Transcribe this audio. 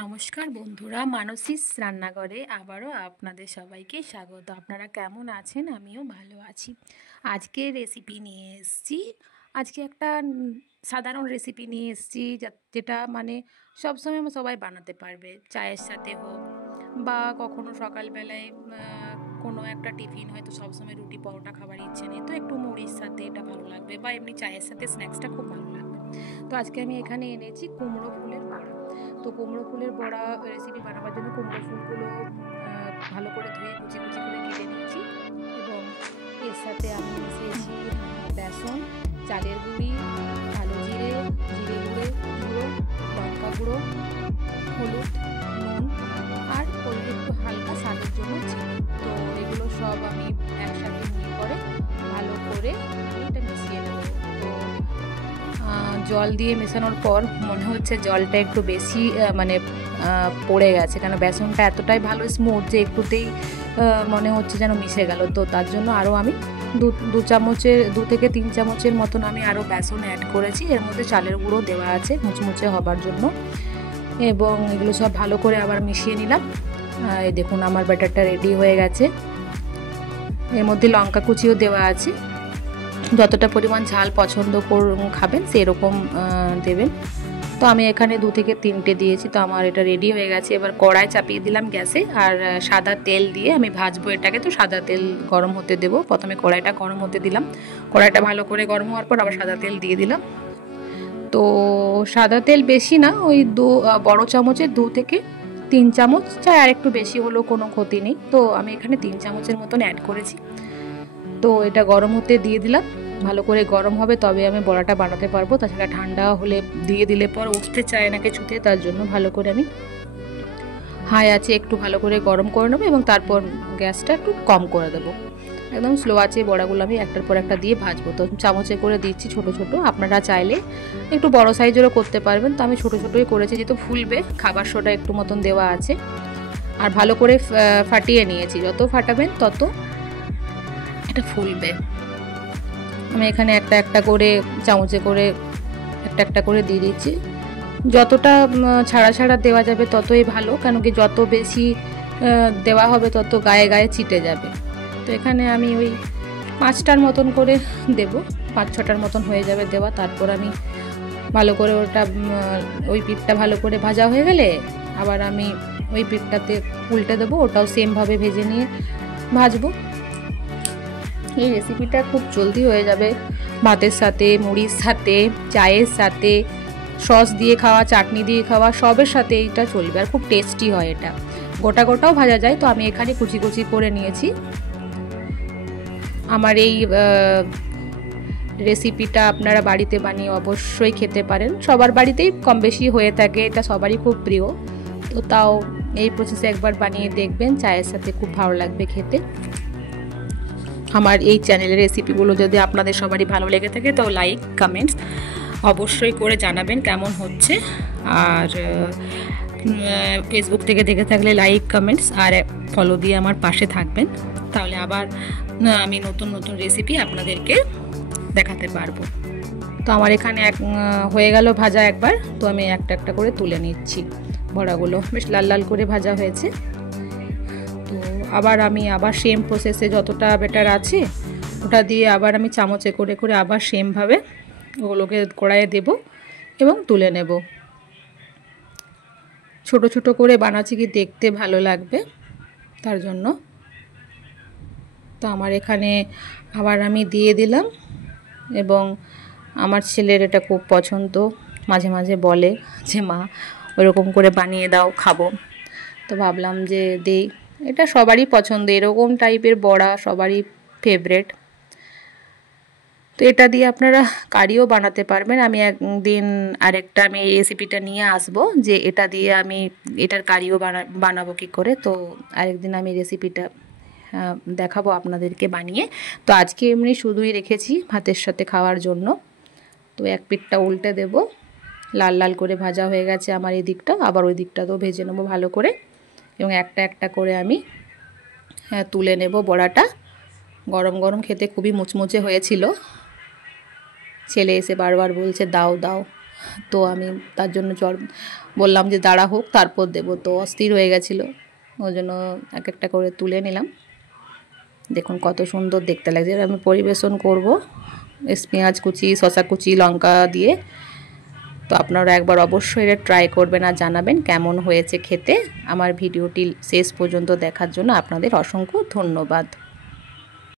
নমস্কার বন্ধুরা, মানসীস রান্নাঘরে আবারও আপনাদের সবাইকে স্বাগত। আপনারা কেমন আছেন? আমিও ভালো আছি। আজকে রেসিপি নিয়ে এসেছি। আজকে একটা সাধারণ রেসিপি নিয়ে এসেছি, যেটা মানে সবসময় সবাই বানাতে পারবে। চায়ের সাথে হোক বা কখনো সকালবেলায় কোনো একটা টিফিন, হয়তো সবসময় রুটি পরোটা খাবার ইচ্ছে নেই, তো একটু মুড়ির সাথে এটা ভালো লাগবে, বা এমনি চায়ের সাথে স্ন্যাক্সটা খুব ভালো লাগবে। তো আজকে আমি এখানে এনেছি কুমড়ো ফুলের বড়া। তো কুমড়ো ফুলের বড়া রেসিপি বানাবার জন্য কুমড়ো ফুলগুলো ভালো করে ধুয়ে কুচি কুচি করে কেটে নিয়েছি, এবং এর সাথে আমি মিশিয়েছি বেসন, চালের গুঁড়ি, কালো জিরে, জিরে গুঁড়ো, লঙ্কা গুঁড়ো, হলুদ, নুন, আর ওই একটু হালকা স্বাদের জন্য চিনি। তো এগুলো সব আমি একসাথে নিয়ে পরে ভালো করে এটা মিশিয়ে নেব। তো জল দিয়ে মেশানোর পর মনে হচ্ছে জলটা একটু বেশি পড়ে গেছে, কারণ বেসনটা এতটাই ভালো স্মুথ যে একটুতেই মনে হচ্ছে যেন মিশে গেল। তো তার জন্য আরও আমি দু থেকে তিন চামচের মতন আমি আরও বেসন অ্যাড করেছি। এর মধ্যে চালের গুঁড়ো দেওয়া আছে মুচমুচে হবার জন্য, এবং এগুলো সব ভালো করে আবার মিশিয়ে নিলাম। এই দেখুন আমার ব্যাটারটা রেডি হয়ে গেছে। এর মধ্যে লঙ্কা কুচিও দেওয়া আছে, যতটা পরিমাণ ঝাল পছন্দ খাবেন সেরকম দেবেন। তো আমি এখানে 2 থেকে 3টে দিয়েছি। তো আমার এটা রেডি হয়ে গেছে। এবার কড়াই চাপিয়ে দিলাম গ্যাসে, আর সাদা তেল দিয়ে আমি ভাজবো এটাকে। তো সাদা তেল গরম হতে দেবো। প্রথমে কড়াইটা গরম হতে দিলাম, কড়াইটা ভালো করে গরম হওয়ার পর আবার সাদা তেল দিয়ে দিলাম। তো সাদা তেল বেশি না, ওই বড় চামচের 2 থেকে 3 চামচ, চাই আর একটু বেশি হলেও কোনো ক্ষতি নেই। তো আমি এখানে 3 চামচের মতন অ্যাড করেছি। তো এটা গরম হতে দিয়ে দিলাম। ভালো করে গরম হবে তবে আমি বড়াটা বানাতে পারবো, তাছাড়া ঠান্ডা হলে দিয়ে দিলে পর উঠতে চায় না কিছুতে। তার জন্য ভালো করে আমি হাই আছে একটু ভালো করে গরম করে নেবো, এবং তারপর গ্যাসটা একটু কম করে দেবো। একদম স্লো আছে বড়াগুলো আমি একটার পর একটা দিয়ে ভাজবো। তো চামচে করে দিচ্ছি ছোট ছোট, আপনারা চাইলে একটু বড় সাইজেরও করতে পারবেন। তো আমি ছোট ছোটই করেছি, যেহেতু ফুলবে। খাবার সোডা একটু মতন দেওয়া আছে, আর ভালো করে ফাটিয়ে নিয়েছি। যত ফাটাবেন তত এটা ফুলবে। আমি এখানে একটা একটা করে চামচে করে একটা করে দিয়ে দিচ্ছি। যতটা ছাড়া ছাড়া দেওয়া যাবে ততই ভালো, কেন কি যত বেশি দেওয়া হবে তত গায়ে গায়ে চিটে যাবে। তো এখানে আমি ওই 5টার মতন করে দেব, 5-6টার মতন হয়ে যাবে দেওয়া। তারপর আমি ভালো করে ওটা ওই পিঠটা ভালো করে ভাজা হয়ে গেলে আবার আমি ওই পিঠটাতে উল্টে দেবো, ওটাও সেমভাবে ভেজে নিয়ে ভাজবো। এই রেসিপিটা খুব জলদি হয়ে যাবে, ভাতের সাথে, মুড়ির সাথে, চায়ের সাথে, সস দিয়ে খাওয়া, চাটনি দিয়ে খাওয়া, সবের সাথে এইটা চলবে, আর খুব টেস্টি হয় এটা। গোটা গোটাও ভাজা যায়। তো আমি এখানে কুচি কুচি করে নিয়েছি। আমার এই রেসিপিটা আপনারা বাড়িতে বানিয়ে অবশ্যই খেতে পারেন। সবার বাড়িতেই কম বেশি হয়ে থাকে, এটা সবারই খুব প্রিয়। তো তাও এই প্রসেসে একবার বানিয়ে দেখবেন, চায়ের সাথে খুব ভালো লাগবে খেতে। আমার এই চ্যানেলের রেসিপিগুলো যদি আপনাদের সবারই ভালো লেগে থাকে তো লাইক কমেন্টস অবশ্যই করে জানাবেন কেমন হচ্ছে। আর ফেসবুক থেকে দেখে থাকলে লাইক কমেন্টস আর ফলো দিয়ে আমার পাশে থাকবেন, তাহলে আবার আমি নতুন নতুন রেসিপি আপনাদেরকে দেখাতে পারবো। তো আমার এখানে হয়ে গেল ভাজা একবার। তো আমি একটা একটা করে তুলে নিচ্ছি। বড়াগুলো বেশ লাল লাল করে ভাজা হয়েছে। তো আমি আবার সেম প্রসেসে যতটা ব্যাটার আছে ওটা দিয়ে আবার আমি চামচে করে করে আবার সেমভাবে ওগুলোকে কড়াইয়ে দেব এবং তুলে নেব। ছোট ছোট করে বানাচ্ছি কি দেখতে ভালো লাগবে, তার জন্য। তো আমার এখানে আবার আমি দিয়ে দিলাম, এবং আমার ছেলের এটা খুব পছন্দ। মাঝে মাঝে বলে যে মা ওরকম করে বানিয়ে দাও, খাবো। তো ভাবলাম যে দেই, এটা সবারই পছন্দ, এরকম টাইপের বড়া সবারই ফেভারেট। তো এটা দিয়ে আপনারা কারিও বানাতে পারবেন। আমি একদিন আরেকটা আমি এই রেসিপিটা নিয়ে আসব, যে এটা দিয়ে আমি এটার কারিও বানাবো কী করে। তো আরেকদিন আমি রেসিপিটা দেখাবো আপনাদেরকে বানিয়ে। তো আজকে এমনি শুধুই রেখেছি ভাতের সাথে খাওয়ার জন্য। তো এক পিঠটা উল্টে দেব, লাল লাল করে ভাজা হয়ে গেছে আমার এই দিকটা, আবার ওই দিকটাতেও ভেজে নেবো ভালো করে, এবং একটা একটা করে আমি তুলে নেব বড়াটা। গরম গরম খেতে খুবই মুচমুচে হয়েছিল। ছেলে এসে বারবার বলছে দাও দাও, তো আমি তার জন্য বললাম যে দাঁড়া হোক তারপর দেবো, তো অস্থির হয়ে গেছিলো, ওই জন্য এক একটা করে তুলে নিলাম। দেখুন কত সুন্দর দেখতে লাগছে। আমি পরিবেশন করব পেঁয়াজ কুচি, শসা কুচি, লঙ্কা দিয়ে। তো আপনারা একবার অবশ্যই এটা ট্রাই করবেন আর জানাবেন কেমন হয়েছে খেতে। আমার ভিডিওটি শেষ পর্যন্ত দেখার জন্য আপনাদের অসংখ্য ধন্যবাদ।